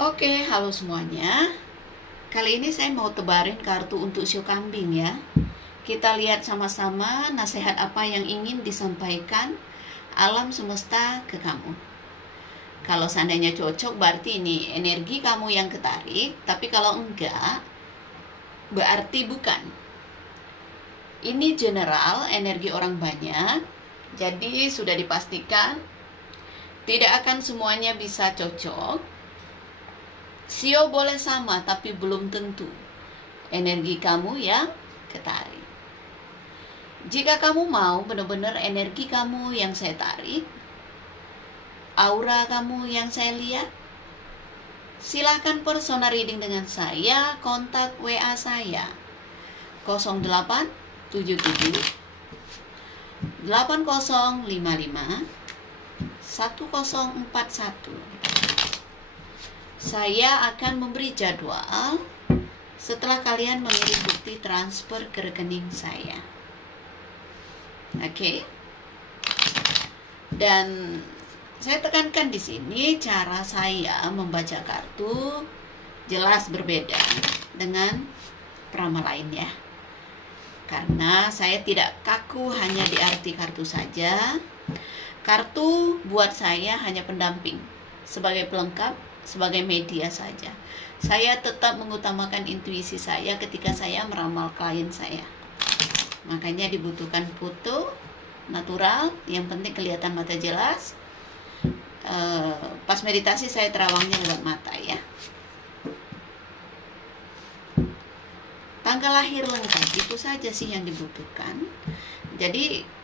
Oke, halo semuanya. Kali ini saya mau tebarin kartu untuk show kambing ya. Kita lihat sama-sama nasihat apa yang ingin disampaikan alam semesta ke kamu. Kalau seandainya cocok berarti ini energi kamu yang ketarik, tapi kalau enggak berarti bukan. Ini general, energi orang banyak. Jadi sudah dipastikan tidak akan semuanya bisa cocok. Sio boleh sama, tapi belum tentu energi kamu yang ketarik. Jika kamu mau benar-benar energi kamu yang saya tarik, aura kamu yang saya lihat, silahkan personal reading dengan saya, kontak WA saya 0877 8055 1041. Saya akan memberi jadwal setelah kalian mengirim bukti transfer ke rekening saya. Oke. Dan saya tekankan di sini cara saya membaca kartu jelas berbeda dengan peramal lain ya. Karena saya tidak kaku hanya di arti kartu saja. Kartu buat saya hanya pendamping, sebagai pelengkap, sebagai media saja. Saya tetap mengutamakan intuisi saya ketika saya meramal klien saya. Makanya dibutuhkan foto natural, yang penting kelihatan mata jelas. Pas meditasi saya terawangnya lewat mata ya. Tanggal lahir lengkap, itu saja sih yang dibutuhkan. Jadi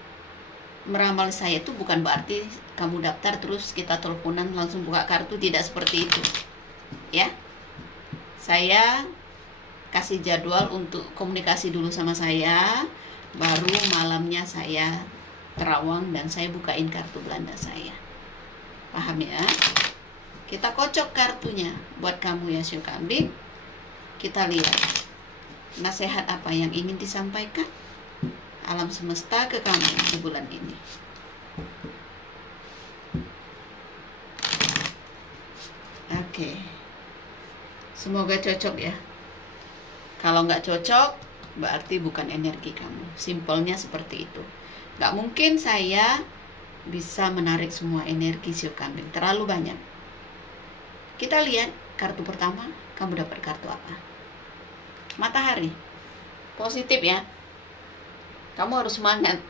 meramal saya itu bukan berarti kamu daftar terus kita teleponan langsung buka kartu, tidak seperti itu ya. Saya kasih jadwal untuk komunikasi dulu sama saya, baru malamnya saya terawang dan saya bukain kartu Belanda saya. Paham ya? Kita kocok kartunya buat kamu ya show kambing. Kita lihat nasihat apa yang ingin disampaikan alam semesta ke kamu di bulan ini. Oke. Semoga cocok ya. Kalau nggak cocok, berarti bukan energi kamu. Simpelnya seperti itu. Nggak mungkin saya bisa menarik semua energi show kambing. Terlalu banyak. Kita lihat kartu pertama. Kamu dapat kartu apa? Matahari. Positif ya. Kamu harus semangat.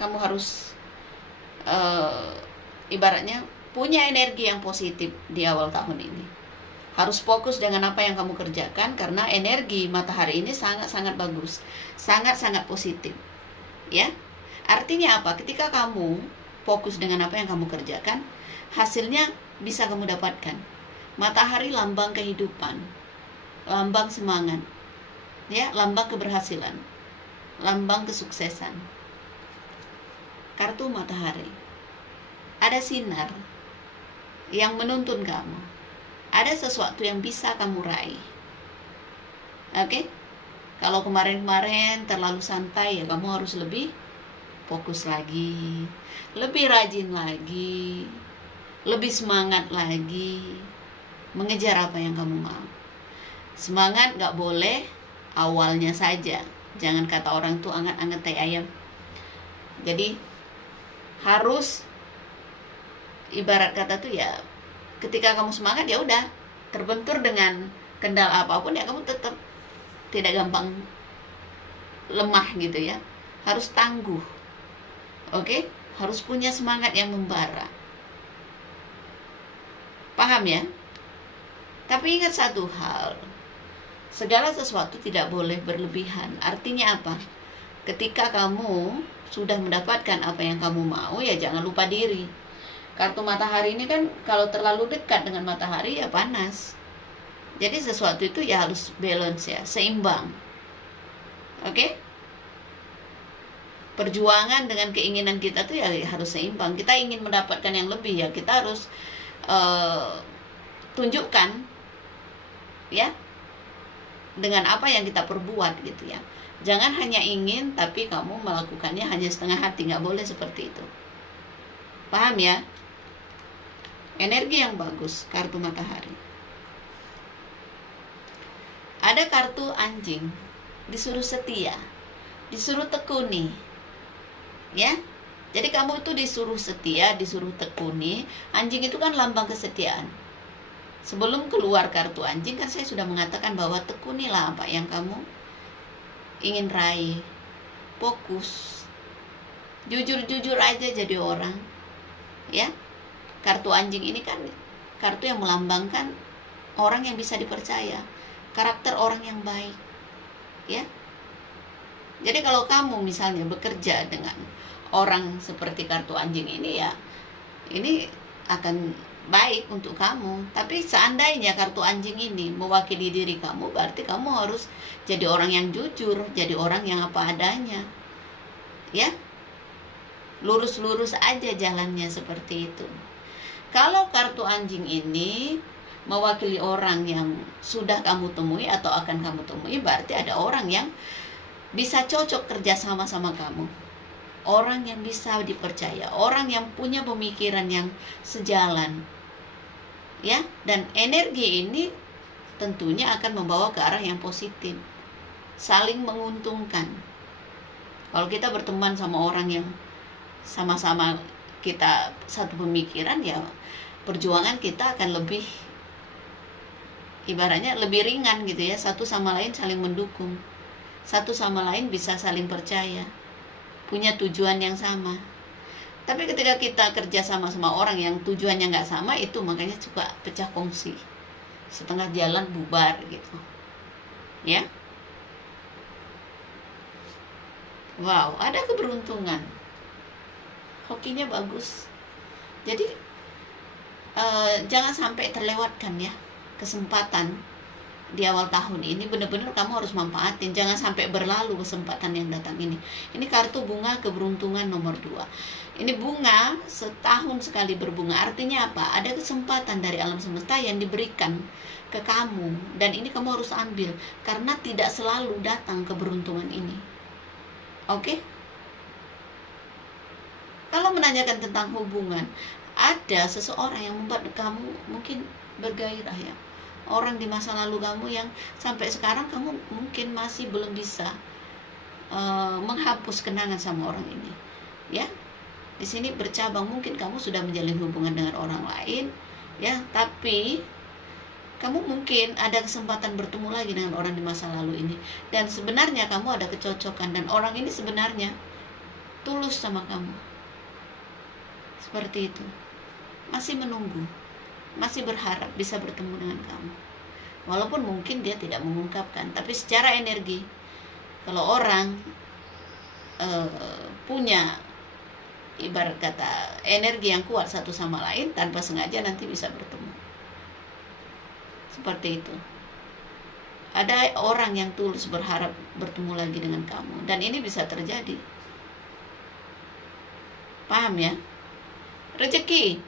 Kamu harus ibaratnya punya energi yang positif di awal tahun ini. Harus fokus dengan apa yang kamu kerjakan, karena energi matahari ini sangat-sangat bagus, sangat-sangat positif ya. Artinya apa? Ketika kamu fokus dengan apa yang kamu kerjakan, hasilnya bisa kamu dapatkan. Matahari lambang kehidupan, lambang semangat ya, lambang keberhasilan, lambang kesuksesan. Kartu matahari. Ada sinar yang menuntun kamu. Ada sesuatu yang bisa kamu raih. Oke? Kalau kemarin-kemarin terlalu santai ya, kamu harus lebih fokus lagi, lebih rajin lagi, lebih semangat lagi mengejar apa yang kamu mau. Semangat gak boleh awalnya saja. Jangan kata orang tuh anget-anget tai ayam. Jadi harus ibarat kata tuh ya, ketika kamu semangat ya udah, terbentur dengan kendala apapun ya kamu tetap tidak gampang lemah gitu ya. Harus tangguh. Oke? Harus punya semangat yang membara. Paham ya? Tapi ingat satu hal, segala sesuatu tidak boleh berlebihan. Artinya apa? Ketika kamu sudah mendapatkan apa yang kamu mau, ya jangan lupa diri. Kartu matahari ini kan kalau terlalu dekat dengan matahari ya panas. Jadi sesuatu itu ya harus balance ya, seimbang. Oke? Perjuangan dengan keinginan kita tuh ya harus seimbang. Kita ingin mendapatkan yang lebih ya, kita harus tunjukkan ya dengan apa yang kita perbuat gitu ya. Jangan hanya ingin tapi kamu melakukannya hanya setengah hati, nggak boleh seperti itu. Paham ya? Energi yang bagus, kartu matahari. Ada kartu anjing, disuruh setia, disuruh tekuni, ya. Jadi kamu itu disuruh setia, disuruh tekuni. Anjing itu kan lambang kesetiaan. Sebelum keluar kartu anjing kan saya sudah mengatakan bahwa tekunilah apa yang kamu ingin raih. Fokus, jujur-jujur aja jadi orang, ya. Kartu anjing ini kan kartu yang melambangkan orang yang bisa dipercaya, karakter orang yang baik, ya. Jadi kalau kamu misalnya bekerja dengan orang seperti kartu anjing ini, ya ini akan baik untuk kamu. Tapi seandainya kartu anjing ini mewakili diri kamu, berarti kamu harus jadi orang yang jujur, jadi orang yang apa adanya, ya. Lurus-lurus aja jalannya, seperti itu. Kalau kartu anjing ini mewakili orang yang sudah kamu temui atau akan kamu temui, berarti ada orang yang bisa cocok kerja sama kamu, orang yang bisa dipercaya, orang yang punya pemikiran yang sejalan, ya. Dan energi ini tentunya akan membawa ke arah yang positif, saling menguntungkan. Kalau kita berteman sama orang yang sama-sama kita satu pemikiran, ya perjuangan kita akan lebih, ibaratnya lebih ringan gitu ya. Satu sama lain saling mendukung, satu sama lain bisa saling percaya, punya tujuan yang sama. Tapi ketika kita kerja sama orang yang tujuannya nggak sama, itu makanya suka pecah kongsi, setengah jalan bubar gitu, ya. Wow, ada keberuntungan, hokinya bagus. Jadi jangan sampai terlewatkan ya kesempatan di awal tahun ini. Benar-benar kamu harus manfaatin, jangan sampai berlalu kesempatan yang datang ini. Ini kartu bunga keberuntungan nomor 2. Ini bunga setahun sekali berbunga, artinya apa? Ada kesempatan dari alam semesta yang diberikan ke kamu, dan ini kamu harus ambil, karena tidak selalu datang keberuntungan ini. Oke? Kalau menanyakan tentang hubungan, ada seseorang yang membuat kamu mungkin bergairah ya. Orang di masa lalu kamu yang sampai sekarang kamu mungkin masih belum bisa menghapus kenangan sama orang ini, ya. Di sini bercabang, mungkin kamu sudah menjalin hubungan dengan orang lain, ya, tapi kamu mungkin ada kesempatan bertemu lagi dengan orang di masa lalu ini, dan sebenarnya kamu ada kecocokan, dan orang ini sebenarnya tulus sama kamu. Seperti itu. Masih menunggu, masih berharap bisa bertemu dengan kamu. Walaupun mungkin dia tidak mengungkapkan, tapi secara energi, kalau orang punya ibarat kata energi yang kuat satu sama lain, tanpa sengaja nanti bisa bertemu. Seperti itu. Ada orang yang tulus berharap bertemu lagi dengan kamu, dan ini bisa terjadi. Paham ya? Rezeki,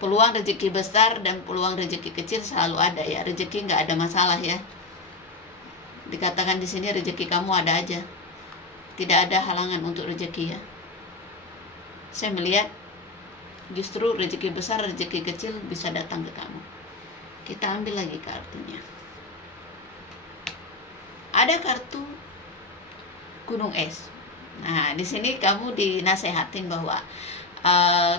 peluang rezeki besar dan peluang rezeki kecil selalu ada ya. Rezeki nggak ada masalah ya. Dikatakan di sini rezeki kamu ada aja, tidak ada halangan untuk rezeki ya. Saya melihat justru rezeki besar, rezeki kecil bisa datang ke kamu. Kita ambil lagi kartunya. Ada kartu gunung es. Nah, di sini kamu dinasehatin bahwa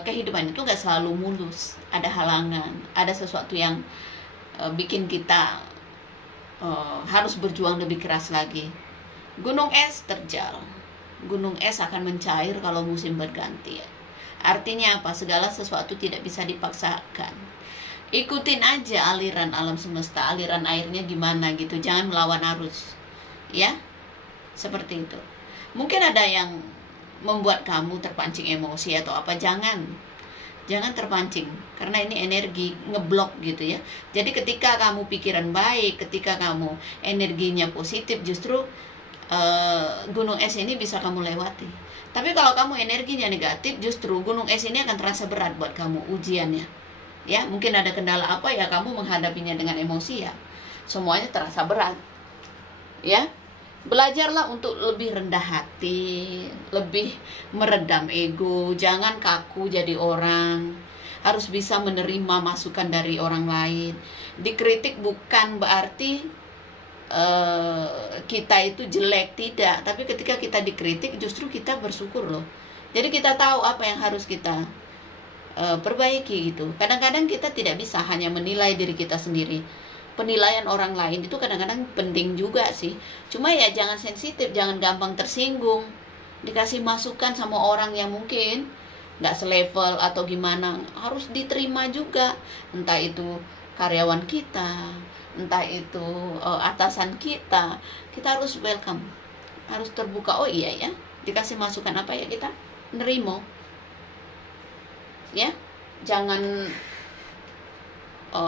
kehidupan itu gak selalu mulus, ada halangan, ada sesuatu yang bikin kita harus berjuang lebih keras lagi. Gunung es terjal, gunung es akan mencair kalau musim berganti ya. Artinya apa? Segala sesuatu tidak bisa dipaksakan. Ikutin aja aliran alam semesta, aliran airnya gimana gitu, jangan melawan arus ya, seperti itu. Mungkin ada yang membuat kamu terpancing emosi atau apa, jangan terpancing, karena ini energi ngeblok gitu ya. Jadi ketika kamu pikiran baik, ketika kamu energinya positif, justru gunung es ini bisa kamu lewati. Tapi kalau kamu energinya negatif, justru gunung es ini akan terasa berat buat kamu ujiannya ya. Mungkin ada kendala apa ya, kamu menghadapinya dengan emosi ya, semuanya terasa berat ya. Belajarlah untuk lebih rendah hati, lebih meredam ego, jangan kaku jadi orang. Harus bisa menerima masukan dari orang lain. Dikritik bukan berarti kita itu jelek, tidak. Tapi ketika kita dikritik, justru kita bersyukur loh. Jadi kita tahu apa yang harus kita perbaiki gitu. Kadang-kadang kita tidak bisa hanya menilai diri kita sendiri. Penilaian orang lain itu kadang-kadang penting juga sih. Cuma ya jangan sensitif, jangan gampang tersinggung. Dikasih masukan sama orang yang mungkin nggak selevel atau gimana, harus diterima juga. Entah itu karyawan kita, entah itu atasan kita harus welcome, harus terbuka. Oh iya ya, dikasih masukan apa ya kita nerimo ya. Jangan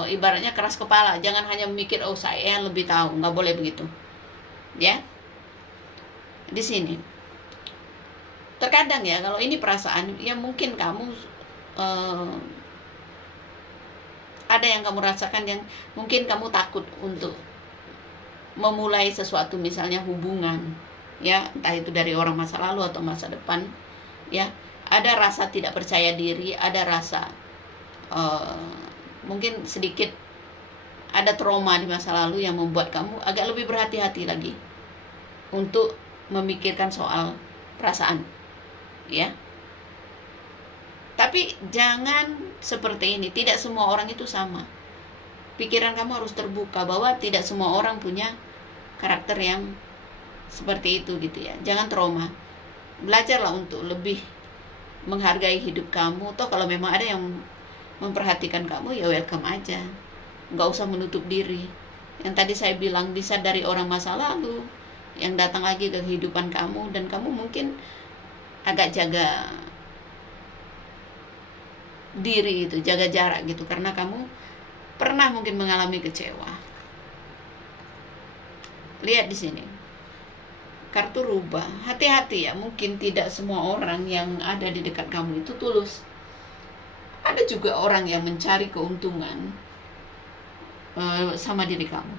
ibaratnya keras kepala, jangan hanya mikir oh saya yang lebih tahu, nggak boleh begitu ya. Di sini terkadang ya, kalau ini perasaan ya mungkin kamu ada yang kamu rasakan yang mungkin kamu takut untuk memulai sesuatu, misalnya hubungan ya, entah itu dari orang masa lalu atau masa depan ya. Ada rasa tidak percaya diri, ada rasa mungkin sedikit ada trauma di masa lalu yang membuat kamu agak lebih berhati-hati lagi untuk memikirkan soal perasaan ya. Tapi jangan seperti ini, tidak semua orang itu sama. Pikiran kamu harus terbuka bahwa tidak semua orang punya karakter yang seperti itu gitu ya. Jangan trauma. Belajarlah untuk lebih menghargai hidup kamu. Toh kalau memang ada yang memperhatikan kamu ya welcome aja. Nggak usah menutup diri. Yang tadi saya bilang, bisa dari orang masa lalu yang datang lagi ke kehidupan kamu, dan kamu mungkin agak jaga diri itu, jaga jarak gitu, karena kamu pernah mungkin mengalami kecewa. Lihat di sini kartu rubah, hati-hati ya, mungkin tidak semua orang yang ada di dekat kamu itu tulus. Ada juga orang yang mencari keuntungan sama diri kamu.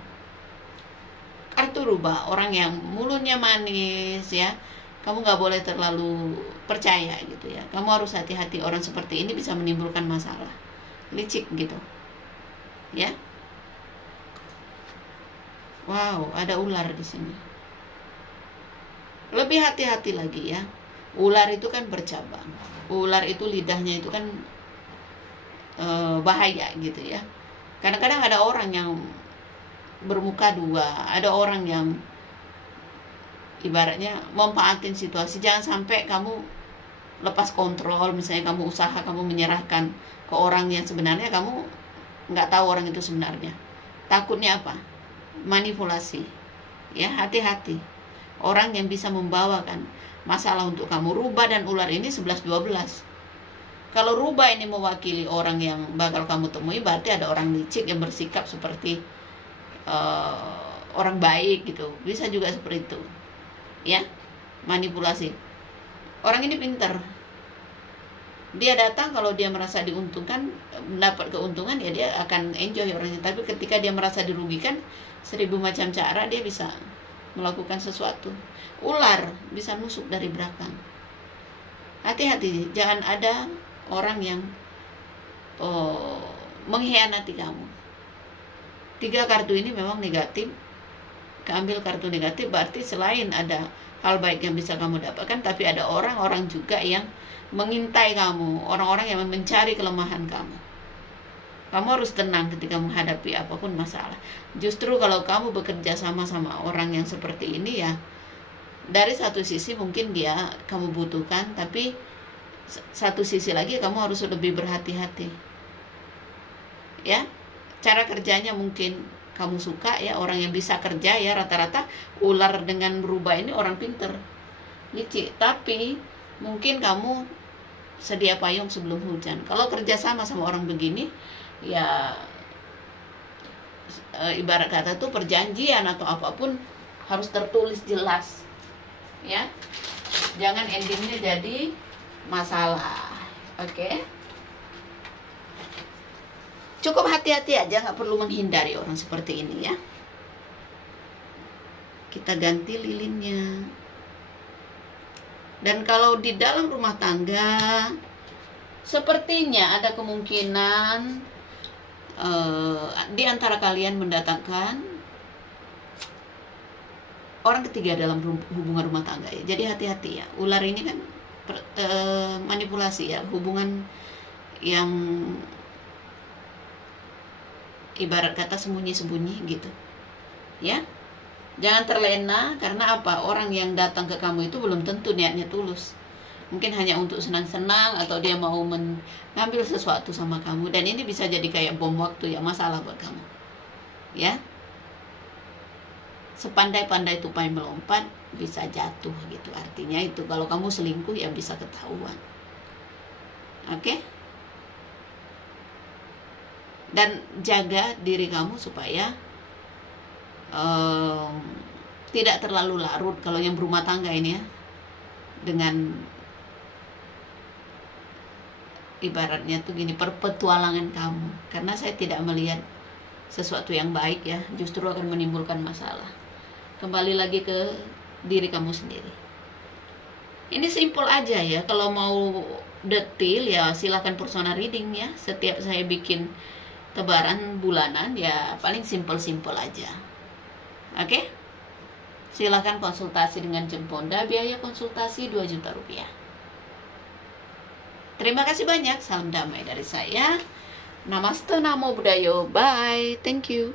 Kartu rubah, orang yang mulutnya manis ya, kamu nggak boleh terlalu percaya gitu ya. Kamu harus hati-hati, orang seperti ini bisa menimbulkan masalah, licik gitu ya. Wow, ada ular di sini. Lebih hati-hati lagi ya. Ular itu kan bercabang. Ular itu lidahnya itu kan bahaya gitu ya. Kadang-kadang ada orang yang bermuka dua, ada orang yang ibaratnya memanfaatin situasi. Jangan sampai kamu lepas kontrol, misalnya kamu usaha, kamu menyerahkan ke orang yang sebenarnya kamu nggak tahu orang itu sebenarnya. Takutnya apa? Manipulasi ya. Hati-hati orang yang bisa membawakan masalah untuk kamu. Rubah dan ular ini 11-12. Kalau rubah ini mewakili orang yang bakal kamu temui, berarti ada orang licik yang bersikap seperti orang baik gitu. Bisa juga seperti itu ya, manipulasi. Orang ini pintar, dia datang kalau dia merasa diuntungkan, mendapat keuntungan ya dia akan enjoy orangnya. Tapi ketika dia merasa dirugikan, 1000 macam cara dia bisa melakukan sesuatu. Ular bisa nusuk dari belakang. Hati-hati, jangan ada orang yang mengkhianati kamu. 3 kartu ini memang negatif. Keambil kartu negatif, berarti selain ada hal baik yang bisa kamu dapatkan, tapi ada orang-orang juga yang mengintai kamu, orang-orang yang mencari kelemahan kamu. Kamu harus tenang ketika menghadapi apapun masalah. Justru kalau kamu bekerja sama orang yang seperti ini ya, dari satu sisi mungkin dia kamu butuhkan, tapi satu sisi lagi kamu harus lebih berhati-hati ya. Cara kerjanya mungkin kamu suka ya, orang yang bisa kerja ya. Rata-rata ular dengan berubah ini orang pinter, licik. Tapi mungkin kamu sedia payung sebelum hujan. Kalau kerja sama orang begini ya, ibarat kata tuh perjanjian atau apapun harus tertulis jelas ya. Jangan endingnya jadi masalah. Oke? Cukup hati-hati aja, nggak perlu menghindari orang seperti ini ya. Kita ganti lilinnya. Dan kalau di dalam rumah tangga, sepertinya ada kemungkinan di antara kalian mendatangkan orang ketiga dalam hubungan rumah tangga ya. Jadi hati-hati ya. Ular ini kan manipulasi ya, hubungan yang ibarat kata sembunyi-sembunyi gitu. Ya. Jangan terlena, karena apa? Orang yang datang ke kamu itu belum tentu niatnya tulus. Mungkin hanya untuk senang-senang, atau dia mau mengambil sesuatu sama kamu, dan ini bisa jadi kayak bom waktu ya, masalah buat kamu. Ya. Sepandai-pandai tupai melompat bisa jatuh gitu. Artinya itu kalau kamu selingkuh ya bisa ketahuan. Oke? Dan jaga diri kamu supaya tidak terlalu larut kalau yang berumah tangga ini ya, dengan ibaratnya tuh gini, perpetualangan kamu, karena saya tidak melihat sesuatu yang baik ya, justru akan menimbulkan masalah. Kembali lagi ke diri kamu sendiri. Ini simple aja ya. Kalau mau detail ya silahkan personal reading ya. Setiap saya bikin tebaran bulanan ya paling simple aja. Oke? Silahkan konsultasi dengan Jemponda, biaya konsultasi 2 juta rupiah. Terima kasih banyak, salam damai dari saya. Namaste, Namo Buddhaya, bye, thank you.